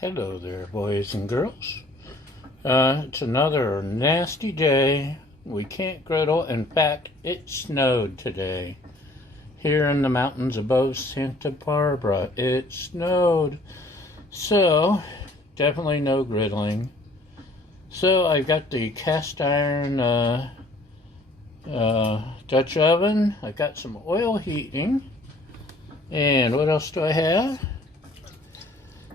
Hello there, boys and girls. It's another nasty day. We can't griddle. In fact, it snowed today. Here in the mountains above Santa Barbara, it snowed. So, definitely no griddling. So, I've got the cast iron Dutch oven. I've got some oil heating. And what else do I have?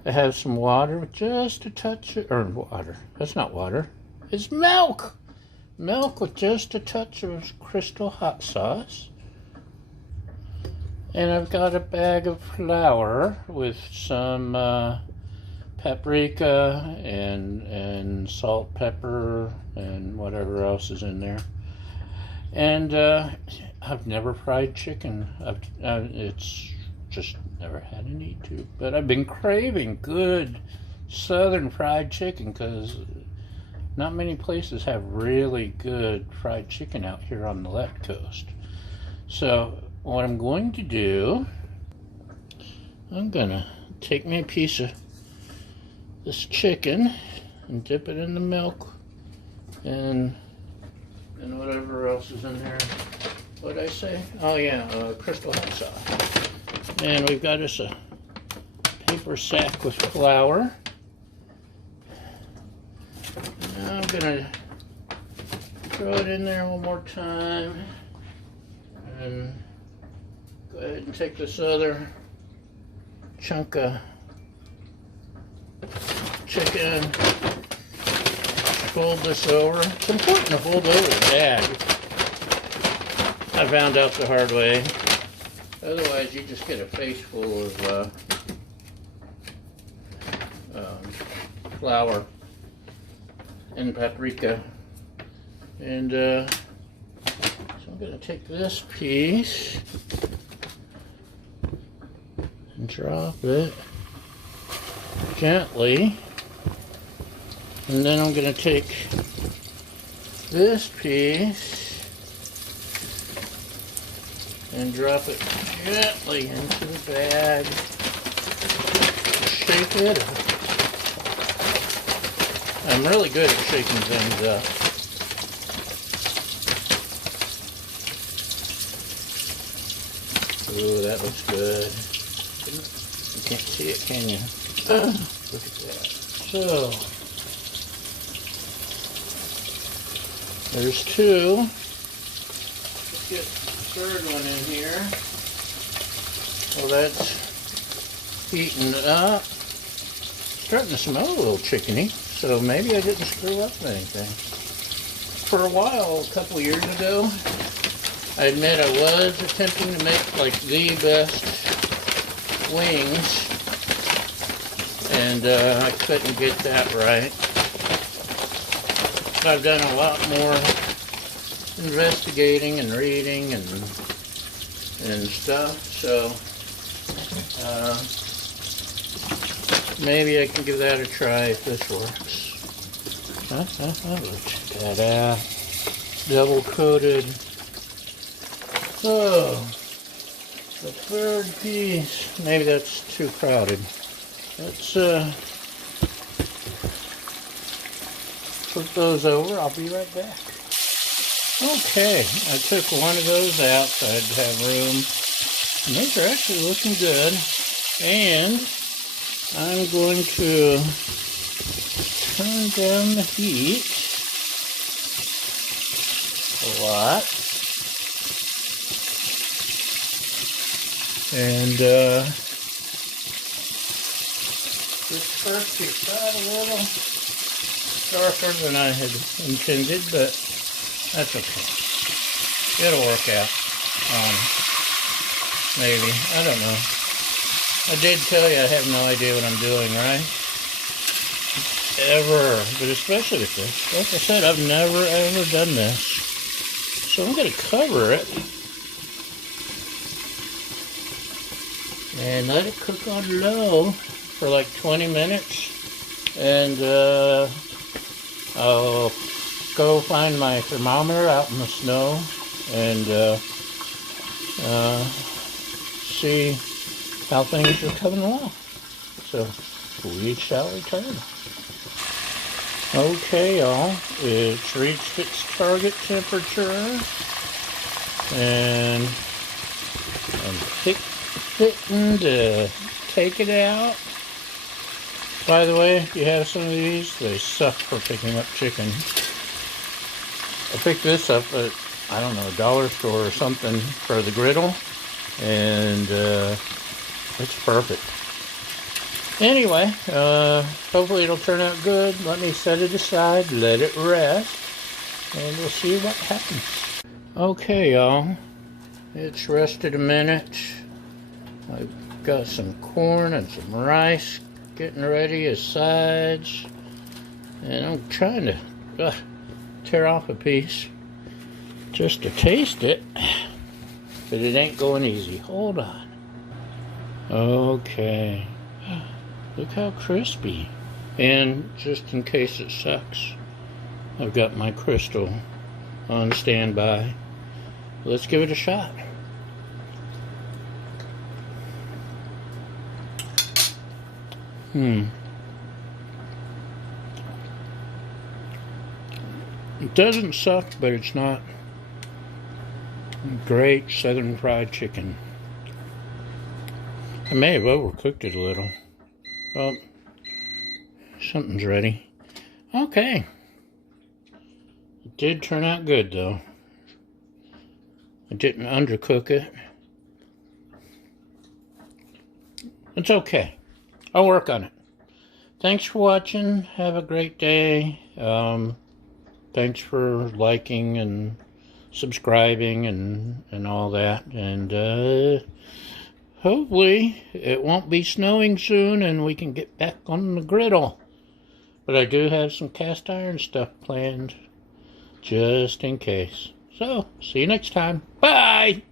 I have some water with just a touch of, or water, that's not water, it's milk! Milk with just a touch of crystal hot sauce. And I've got a bag of flour with some paprika and salt, pepper, and whatever else is in there. And I've never fried chicken. It's just never had a need to, but I've been craving good southern fried chicken because not many places have really good fried chicken out here on the left coast. So what I'm going to do, I'm gonna take me a piece of this chicken and dip it in the milk and whatever else is in there. What'd I say? Oh yeah, crystal hot sauce. And we've got us a paper sack with flour. Now I'm gonna throw it in there one more time and go ahead and take this other chunk of chicken, fold this over. It's important to fold over the bag. I found out the hard way. Otherwise, you just get a face full of flour and paprika. And so I'm going to take this piece and drop it gently. And then I'm going to take this piece and drop it gently into the bag. Shake it up. I'm really good at shaking things up. Ooh, that looks good. You can't see it, can you? Look at that. So, there's two. Let's get the third one in here. Well, that's heating up. Starting to smell a little chickeny, so maybe I didn't screw up anything. For a while, a couple years ago, I admit I was attempting to make like the best wings, and I couldn't get that right. I've done a lot more investigating and reading and stuff, so maybe I can give that a try if this works. Look at that. Double coated. So, the third piece, maybe that's too crowded. Let's flip those over. I'll be right back. Okay, I took one of those out so I'd have room. And these are actually looking good. And I'm going to turn down the heat a lot. And this first piece got a little darker than I had intended, but that's okay. It'll work out. Maybe. I don't know. I did tell you I have no idea what I'm doing, right? Ever. But especially with this. Like I said, I've never ever done this. So I'm going to cover it and let it cook on low for like 20 minutes. And I'll go find my thermometer out in the snow and see how things are coming along. So we shall return. Okay, y'all, it's reached its target temperature, and I'm fitting to take it out. By the way, if you have some of these, they suck for picking up chicken. I picked this up at, I don't know, a dollar store or something for the griddle, and it's perfect. Anyway, hopefully it'll turn out good. Let me set it aside, let it rest, and we'll see what happens. Okay, y'all, it's rested a minute. I've got some corn and some rice getting ready as sides, and I'm trying to tear off a piece just to taste it, but it ain't going easy. Hold on. Okay. Look how crispy. And just in case it sucks, I've got my crystal on standby. Let's give it a shot. It doesn't suck, but it's not great southern fried chicken. I may have overcooked it a little. Well, something's ready. Okay. It did turn out good, though. I didn't undercook it. It's okay. I'll work on it. Thanks for watching. Have a great day. Thanks for liking and subscribing and all that. And hopefully it won't be snowing soon and we can get back on the griddle. But I do have some cast iron stuff planned just in case. So, see you next time. Bye!